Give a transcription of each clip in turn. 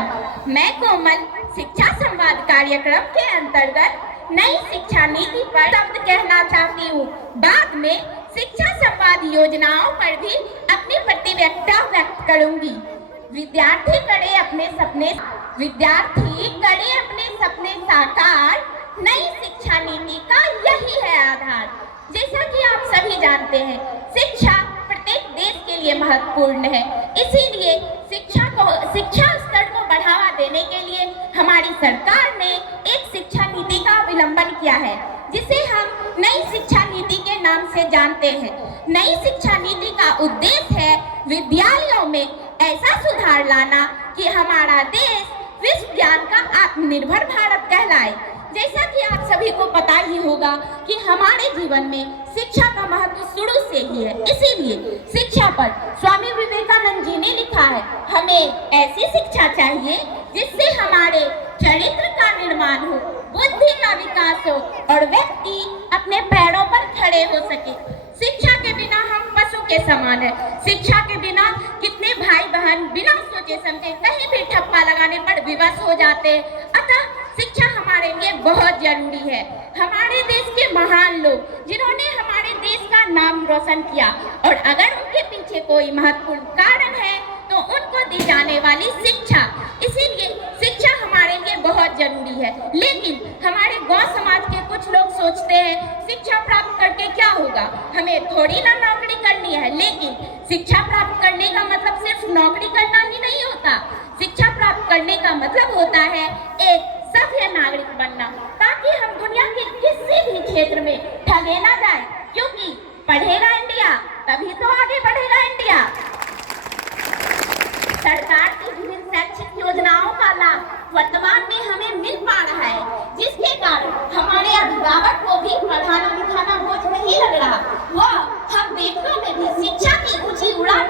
नमस्कार, मैं कोमल शिक्षा संवाद कार्यक्रम के अंतर्गत नई शिक्षा नीति पर शब्द कहना चाहती हूँ। बाद में शिक्षा संवाद योजनाओं पर भी अपनी प्रतिक्रिया व्यक्त करूंगी। विद्यार्थी करे अपने सपने साकार, नई शिक्षा नीति का यही है आधार। जैसा कि आप सभी जानते हैं, शिक्षा प्रत्येक देश के लिए महत्वपूर्ण है। इसीलिए शिक्षा स्तर को बढ़ावा देने के लिए हमारी सरकार ने एक शिक्षा नीति का अवलंबन किया है, जिसे हम नई शिक्षा नीति के नाम से जानते हैं। नई शिक्षा नीति का उद्देश्य है विद्यालयों में ऐसा सुधार लाना कि हमारा देश विश्व ज्ञान का आत्मनिर्भर भारत कहलाए। जैसा कि आप सभी को पता ही होगा कि हमारे जीवन में शिक्षा का महत्व शुरू से ही है। इसीलिए शिक्षा पर स्वामी विवेकानंद जी ने लिखा है, हमें ऐसी शिक्षा चाहिए जिससे हमारे चरित्र का निर्माण हो, बुद्धि का विकास हो और व्यक्ति अपने पैरों पर खड़े हो सके। शिक्षा के बिना हम पशु के समान है। शिक्षा के बिना कितने भाई बहन बिना सोचे समझे कहीं भी ठप्पा लगाने पर विवश हो जाते। अतः शिक्षा हमारे लिए बहुत जरूरी है। हमारे देश के महान लोग जिन्होंने हमारे देश का नाम रोशन किया, और अगर उनके पीछे कोई महत्वपूर्ण कारण है तो उनको दी जाने वाली शिक्षा। इसीलिए शिक्षा हमारे लिए बहुत जरूरी है। लेकिन हमारे गांव समाज के कुछ लोग सोचते हैं शिक्षा प्राप्त करके क्या होगा, हमें थोड़ी ना नौकरी करनी है। लेकिन शिक्षा प्राप्त करने का मतलब सिर्फ नौकरी करना ही नहीं होता। शिक्षा प्राप्त करने का मतलब होता है एक सभ्य नागरिक बनना, ताकि हम दुनिया के किसी भी क्षेत्र में ठगे ना जाए, क्योंकि पढ़ेगा इंडिया तभी तो आगे बढ़ेगा इंडिया। सरकार की विभिन्न शैक्षिक योजनाओं का लाभ वर्तमान में हमें मिल पा रहा है, जिसके कारण हमारे अभिभावक को भी पढ़ाना लिखाना बोझ नहीं लग रहा। वह हम बेटियों में भी शिक्षा की ऊंची उड़ान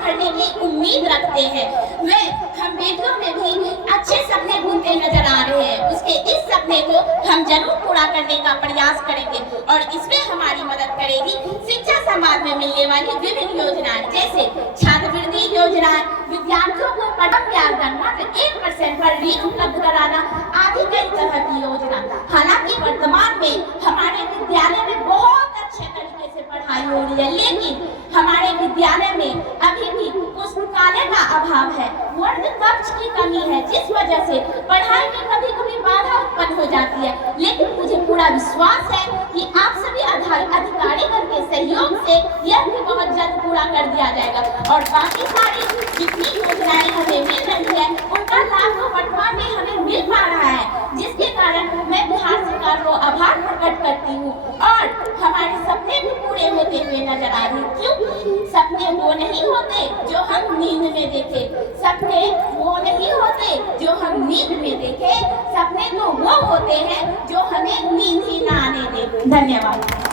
भरने की उम्मीद रखते हैं। वे हम बेटियों में भी अच्छे सपने बुनते नजर आ रहे हैं। उसके इस सपने को हम जरूर पूरा करने का प्रयास करेंगे, और इसमें हमारी मदद करेगी शिक्षा समाज में मिलने वाली विभिन्न योजनाएं, जैसे छात्रवृत्ति योजना, विद्यार्थियों को पढ़ाई ब्याज दर मात्र 1% पर ऋण उपलब्ध कराना आदि कई तरह की योजना। हालांकि वर्तमान में हमारे विद्यालय में बहुत अच्छे तरीके से पढ़ाई हो रही है, लेकिन हमारे विद्यालय में अभी भी पुस्तकालय का अभाव है, वर्ग कक्ष की कमी है, जिस वजह से पढ़ाई में कभी कभी बाधा उत्पन्न हो जाती है। लेकिन मुझे पूरा विश्वास है कि आप सभी अधिकारीगण के सहयोग से यह भी बहुत जल्द पूरा कर दिया जाएगा, और बाकी सारी जितनी योजनाएं हमें मिल रही है उनका लाभ तो वर्तमान में हमें मिल पा रहा है, जिसके कारण मैं बिहार सरकार को आभार प्रकट करती हूँ। और हमारे सपने भी पूरे होते हुए नजर आ रहे, क्योंकि सपने वो नहीं होते जो हम नींद में देखे, सपने वो नहीं होते जो हम नींद में देखे, सपने तो वो होते हैं जो हमें नींद ही ना आने दे। धन्यवाद।